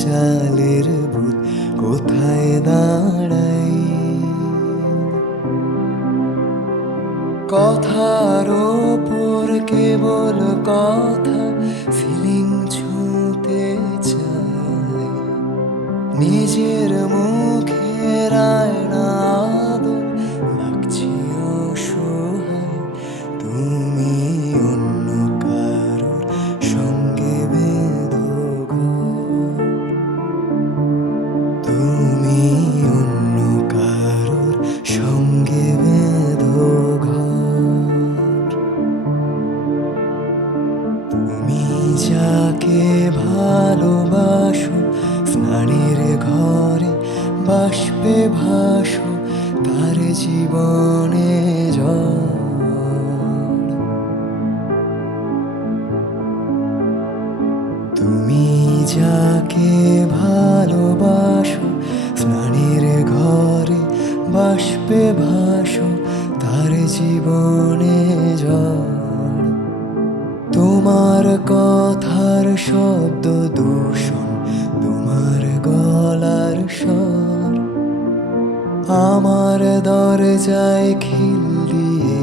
চালের ভূত কোথায় দাঁড়াই। কথার ওপর কেবল কথা, ফিলিং ছুঁতে চাই। নিজের মুখের আয়না আদর লাগছে অসহায়। তুমি অন্য কারোর সঙ্গে বেঁধো ঘর। তুমি অন্য কারোর সঙ্গে বেঁধো ঘর। তুমি যাকে ভালোবাসো স্নানের ঘরে বাষ্পে ভাসো তার জীবনে ঝড়। তুমি যাকে ভালোবাসো স্নানের ঘরে বাষ্পে ভাসো তার জীবনে ঝড়। তোমার কথার শব্দ দূষণ, তোমার গলার স্বর আমার দরজায় খিল দিয়ে